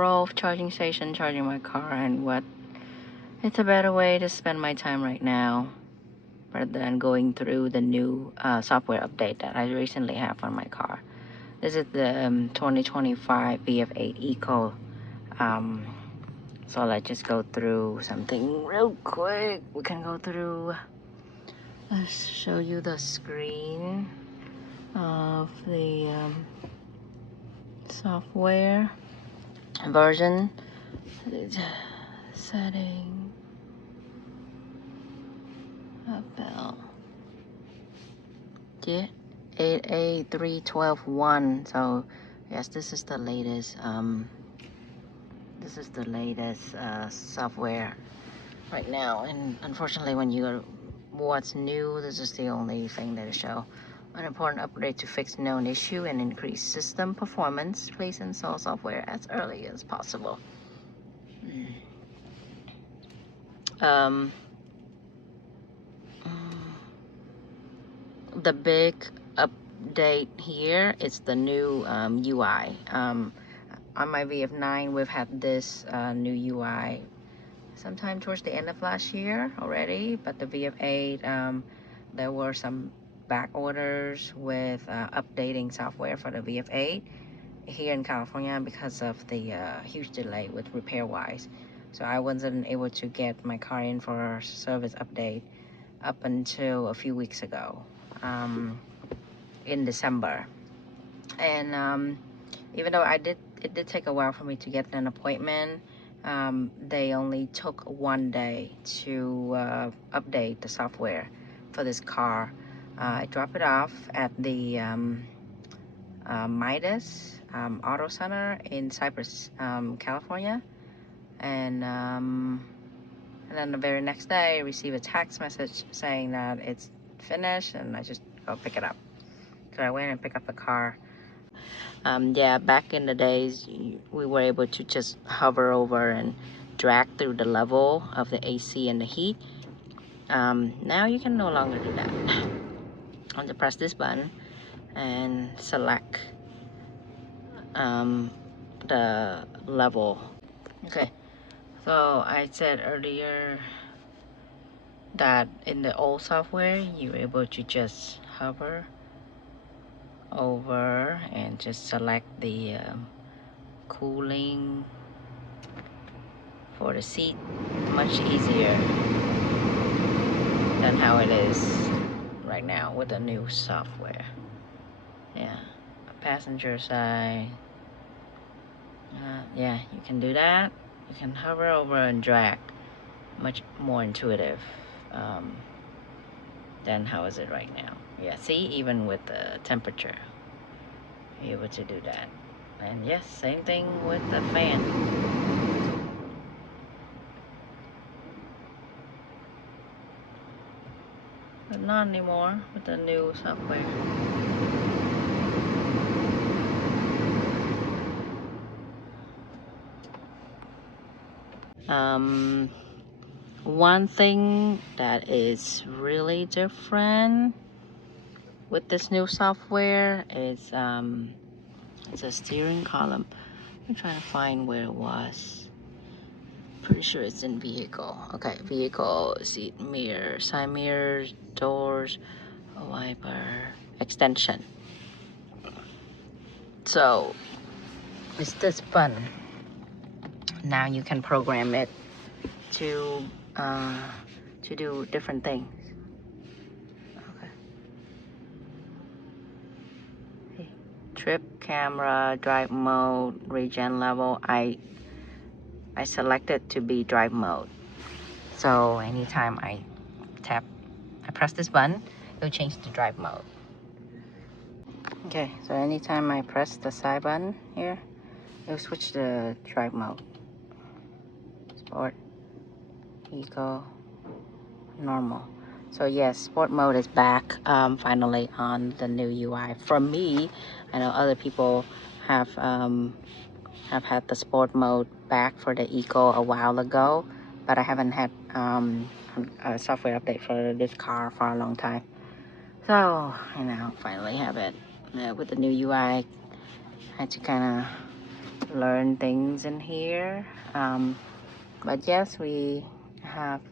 control charging station, charging my car, and what it's a better way to spend my time right now rather than going through the new software update that I recently have on my car. This is the 2025 VF8 Eco. So let's just go through something real quick. We can go through, let's show you the screen of the software version. Setting about 8A312.1. So yes, this is the latest software right now, and unfortunately when you go what's new, this is the only thing that it show. An important upgrade to fix known issue and increase system performance. Please install software as early as possible. The big update here is the new UI. On my VF9, we've had this new UI sometime towards the end of last year already, but the VF8, there were some back orders with updating software for the VF8 here in California because of the huge delay with repair wise. So I wasn't able to get my car in for a service update up until a few weeks ago, in December. And even though it did take a while for me to get an appointment, they only took 1 day to update the software for this car. I dropped it off at the Midas Auto Center in Cypress, California, and then the very next day I received a text message saying that it's finished, and I just go pick it up. So I went and picked up the car. Yeah, back in the days we were able to just hover over and drag through the level of the AC and the heat. Now you can no longer do that. I'm going to press this button and select the level. Okay, so I said earlier that in the old software you were able to just hover over and just select the cooling for the seat. Much easier than how it is right now with the new software. Yeah, passenger side. Yeah, you can do that. You can hover over and drag. Much more intuitive than how is it right now. Yeah, see, even with the temperature, you're able to do that. And yes, same thing with the fan. But not anymore with the new software. One thing that is really different with this new software is it's a steering column. I'm trying to find where it was. Pretty sure it's in vehicle. Okay, vehicle, seat, mirror, side mirrors, doors, a wiper, extension. So it's this button. Now you can program it to do different things. Okay. Trip, camera, drive mode, regen level. I selected to be drive mode. So anytime I press this button, it'll change to drive mode. Okay, so anytime I press the side button here, it'll switch to drive mode. Sport, eco, normal. So yes, sport mode is back finally on the new UI. For me, I know other people have had the sport mode back for the eco a while ago, but I haven't had a software update for this car for a long time. So I now finally have it with the new UI. I had to kind of learn things in here. But yes, we have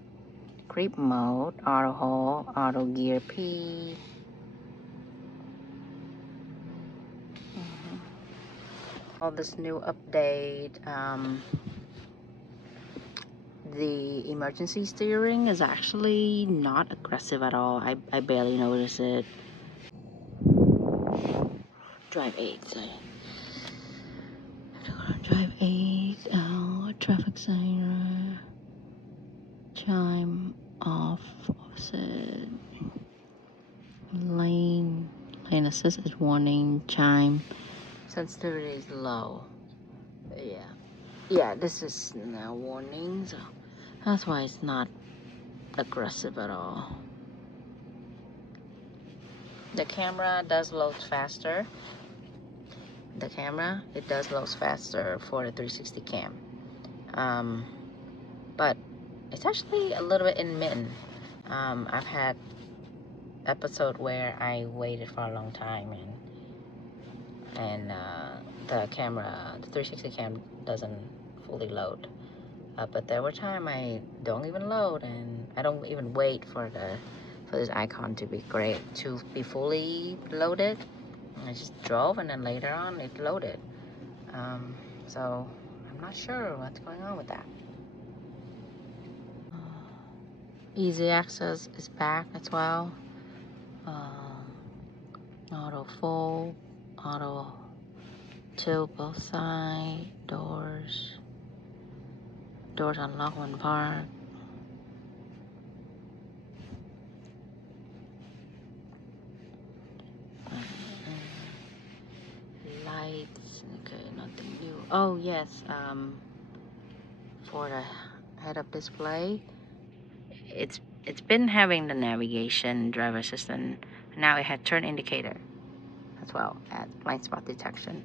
creep mode, auto hold, auto gear P. All this new update. The emergency steering is actually not aggressive at all. I barely notice it. Drive 8, sorry. Drive 8, traffic siren, chime off, offset, lane assist warning, chime, sensitivity is low. Yeah, this is now warning, so that's why it's not aggressive at all. The camera does load faster. It does load faster for the 360 cam. But it's actually a little bit intermittent. I've had episode where I waited for a long time and the 360 cam doesn't fully load. But there were times I don't even load, and I don't even wait for this icon to be fully loaded. I just drove, and then later on it loaded. So I'm not sure what's going on with that. Easy access is back as well. Auto fold, auto tilt both side, doors unlock when parked. Lights, okay, nothing new. Oh yes, for the head-up display, it's been having the navigation, driver assistant. Now it had turn indicator as well as blind spot detection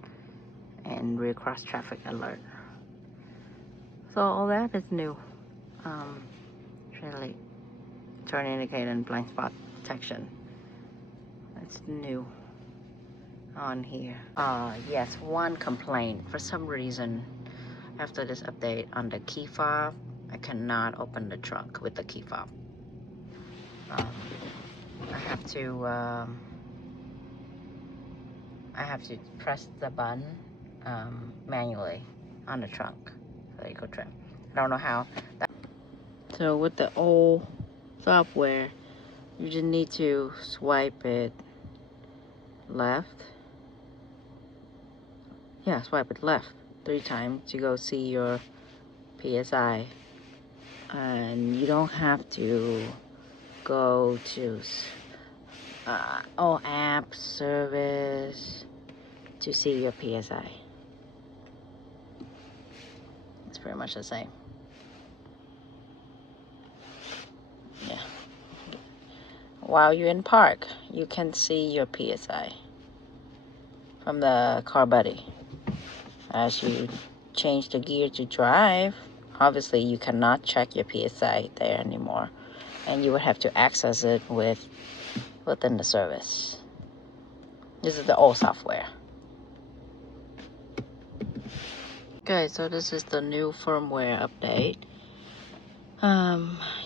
and rear cross traffic alert. So all that is new. Really, turn indicator and blind spot detection. That's new on here. Yes, one complaint. For some reason, after this update on the key fob, I cannot open the trunk with the key fob. I have to press the button manually on the trunk so you could trim. I don't know how. So with the old software, you just need to swipe it left. Yeah, swipe it left 3 times to go see your PSI. And you don't have to go to all apps, service to see your PSI. It's pretty much the same. Yeah. While you're in park, you can see your PSI from the car body. As you change the gear to drive, obviously you cannot check your PSI there anymore, and you would have to access it within the service. This is the old software. Okay, so this is the new firmware update.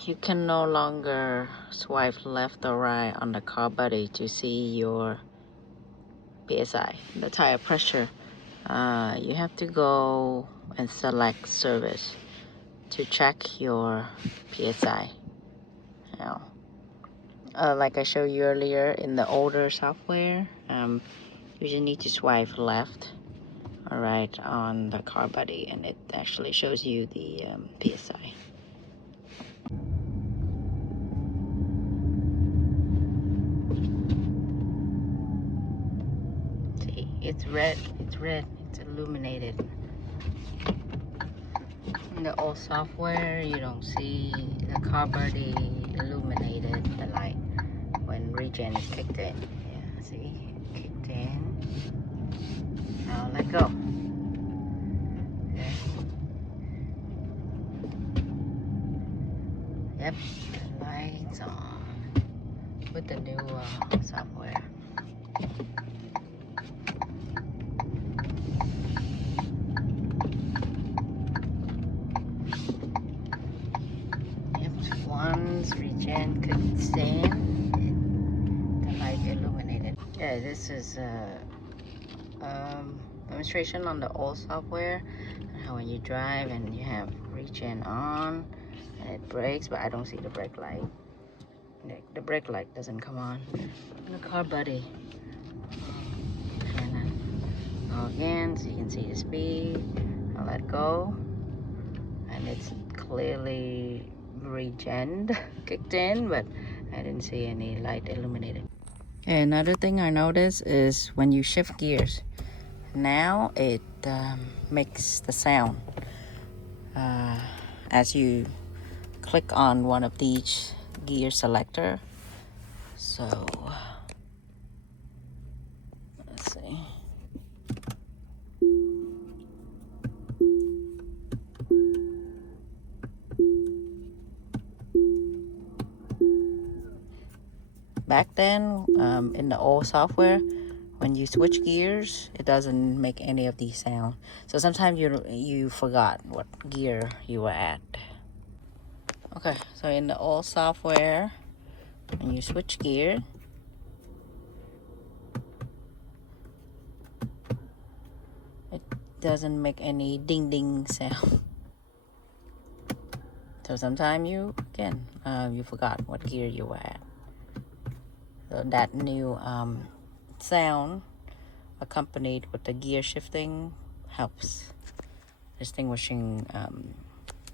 You can no longer swipe left or right on the car body to see your PSI, the tire pressure. You have to go and select service to check your PSI. Now, like I showed you earlier in the older software, you just need to swipe left or right on the car body, and it actually shows you the PSI. See, it's red, it's illuminated. In the old software, you don't see the car body illuminated, the light, when Regen is kicked in. Yeah, see, kicked in. Now let go. Okay. Yep, the lights on with the new software. Regen could stand the light illuminated. Yeah, this is a demonstration on the old software and how when you drive and you have Regen on and it brakes, but I don't see the brake light. The brake light doesn't come on. And the car buddy. And go again so you can see the speed. I'll let go. And it's clearly Regen kicked in, but I didn't see any light illuminated. Okay, another thing I noticed is when you shift gears, now it makes the sound as you click on one of these gear selector. So let's see. Back then, in the old software, when you switch gears, it doesn't make any of these sounds. So sometimes you forgot what gear you were at. Okay, so in the old software, when you switch gear, it doesn't make any ding ding sound. So sometimes you forgot what gear you were at. So that new sound accompanied with the gear shifting helps distinguishing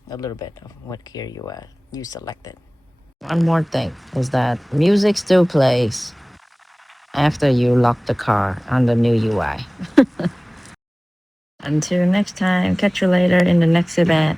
a little bit of what gear you selected. One more thing is that music still plays after you lock the car on the new UI. Until next time, catch you later in the next event.